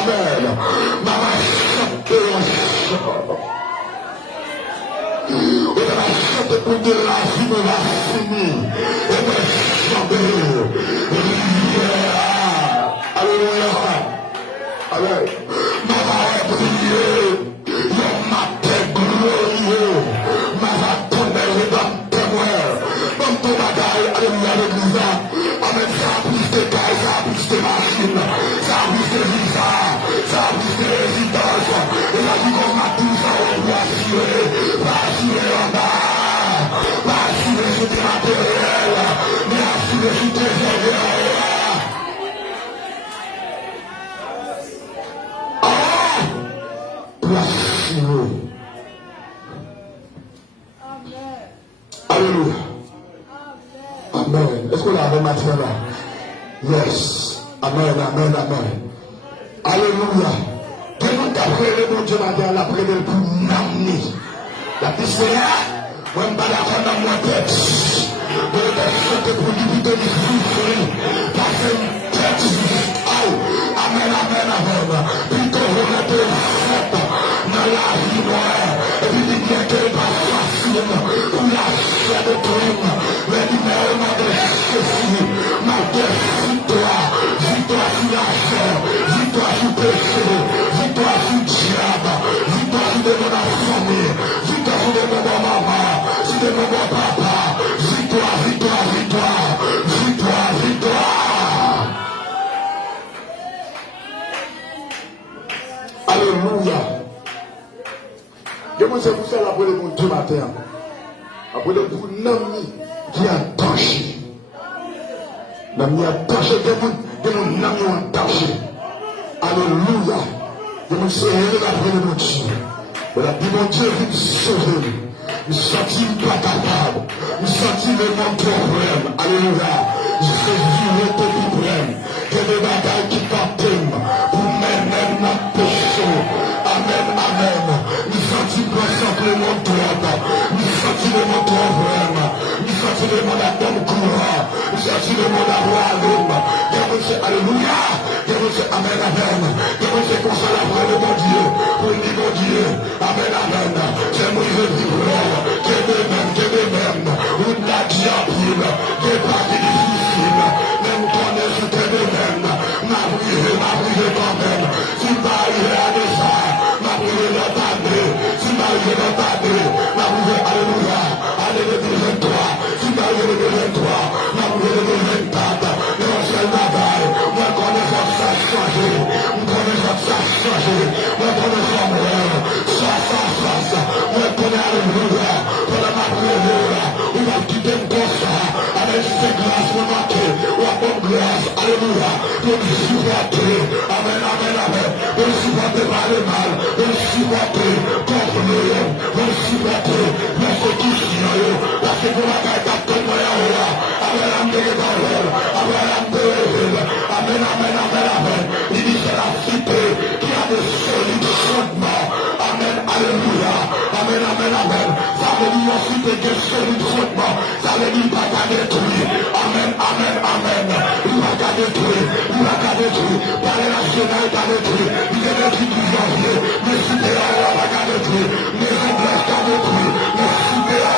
Amen. Maman, chante en chant. Et la chante pour de la vie me va finir. Et me chanter. Alléluia. Amen. Maman a brillé. Your matin glorieux. Maman tonnerre dans témoin. Dans ton bagaille. Alléluia l'église. Amen. Ça a plus de cailles, ça a plus de machines. Ça a plus de visa. Ça a plus de résidence. Et la vie qu'on a tout ça, on doit assurer. Va assurer en bas. Va assurer sur tes matériels. Mais assurer sur tes erreurs. Alléluia. Amen. Est-ce qu'on a remarqué là? Yes. Amen, amen, amen. Alléluia. Quelqu'un qui a prié mon Dieu matin, la prière pour m'amener. La Seigneur, moi je ne suis pas d'accord dans mon tête. Je vais chanter pour lui de l'esprit. Parce que tête. Amen, amen, amen. Plutôt remettre le fait dans la vie noire. Et puis il dit que pas facile pour la chair de crime. Mais il me demande ceci. Ma victoire. Victoire sur la chair. Victoire sur le péché. Victoire sur le diable. Victoire sur mon famille. Victoire sur mon maman. Sur mon papa. Victoire, victoire, victoire. Victoire, victoire. Alléluia. Comment c'est pour ça la brûlée mon Dieu matin? La brûlée pour l'ami qui a attaché. L'ami attaché, que mon ami attaché. Alléluia. Comment c'est la brûlée mon Dieu? Mais la dit mon Dieu vient sauver. Je sentis pas capable. Je sentis le mon problème. Alléluia. Je fais vivre tes problèmes. Que des bagailles qui t'atteignent. Pour même notre péché. Amen, amen. Nous sentis le mon droit. Nous sentis le mon problème. Nous sentis le mon attente courant. Nous sentis le mon avoir l'homme. Alléluia. Amen, amen. C'est comme ça la vraie de mon Dieu. Pour dire mon Dieu. Amen, amen. C'est moi je vivrai. Que de même. Ou de la diable. Que pas de difficile. Même qu'on est sur que de même. Ma brûlé quand même. Si pas il y a des ça. Ma brûlé dans ta main. Si pas il y a dans ta main. Ma brûlé, alléluia. Alléluia 23. Si pas il y a de 23. Ma brûlé de 24. Le ciel bagaille. Moi connais ça changé. Moi connais ça changé. Moi connais ça mourir. Ça. Moi connais alléluia. Pendant ma brûlé. On va quitter comme ça. Avec ces grâces, on va quitter. On va prendre grâce. Alléluia. Pour nous supporter. Amen, amen, amen. Pour nous supporter par le mal. Pour nous supporter contre le homme. Pour nous supporter persécution. Parce que pour la gueule, t'as tout moyen. Amen, amen, amen. Il dit c'est la cité qui a de solides fondements. Amen, alléluia. Amen, amen, amen. Ça veut dire la cité qui a de solides fondements. Ça veut dire pas qu'à détruire. Amen, amen, amen. Il va qu'à détruire. Il va qu'à détruire. Par les nationales qu'à détruire. Il est détruit du janvier. Mais si t'es là, il va qu'à détruire. Mais si t'es là, qu'à détruire. Mais si t'es là,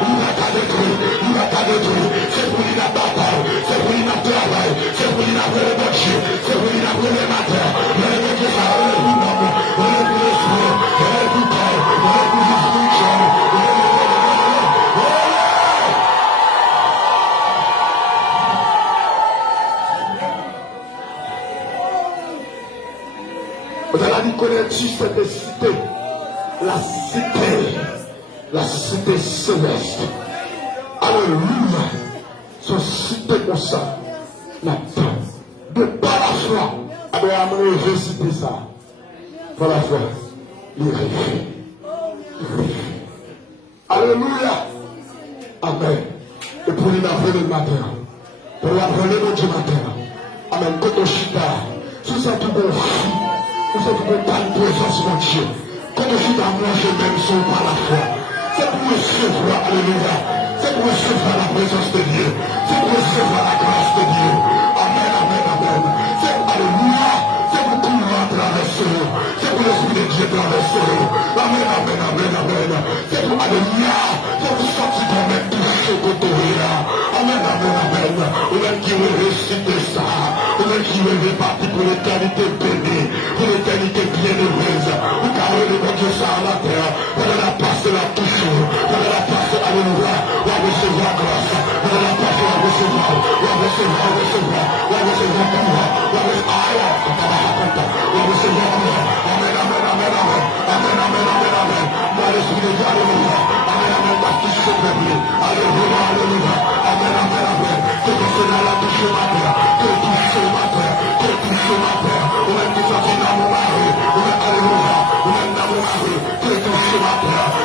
il va qu'à détruire. Il va qu'à détruire. C'est pour lui la bataille. C'est pour lui la travail. C'est pour lui la vraie marché. C'est pour lui la vraie matin. Mais le Dieu, ça va le nom. Le Dieu, le corps. Le Dieu, spirituel. Vous allez connaître cette cité. La cité céleste. Alléluia. Son cité comme ça. La terre. De par la foi. Abraham a cité ça. Par la foi. Il rêve. Alléluia. Amen. Et pour lui l'appeler le matin. Pour l'appeler le Dieu matin. Amen. Quand on chita. Tout ça tout bon. Vous savez que pas de présence de Dieu. Quand je suis dans moi, je m'aime sur par la foi. C'est pour recevoir, alléluia. C'est pour recevoir la présence de Dieu. C'est pour recevoir la grâce de Dieu. Amen, amen, amen. C'est alléluia. C'est pour tout le monde. l'éternité bénie, pour l'éternité bienheureuse. Vous carrez le bon Dieu ça à la terre. Vous allez la passer la touche. Vous allez la passer, alléluia. Vous allez recevoir grâce. Vous allez la passer, vous allez recevoir. Vous allez recevoir, vous allez recevoir. Vous allez recevoir pouvoir. Vous allez recevoir pouvoir. Amen, amen, amen, amen. Amen, amen, amen, amen. Moi, l'esprit de Dieu, alléluia. Amen, amen, la touche se peuple. Alléluia, alléluia. Amen, amen, amen. Que le Seigneur la touche ma terre. Que touche ma terre. Que touche ma terre. Ou même qui soit dans mon mari. Ou même, alléluia. Ou même dans mon mari. Que touche ma terre.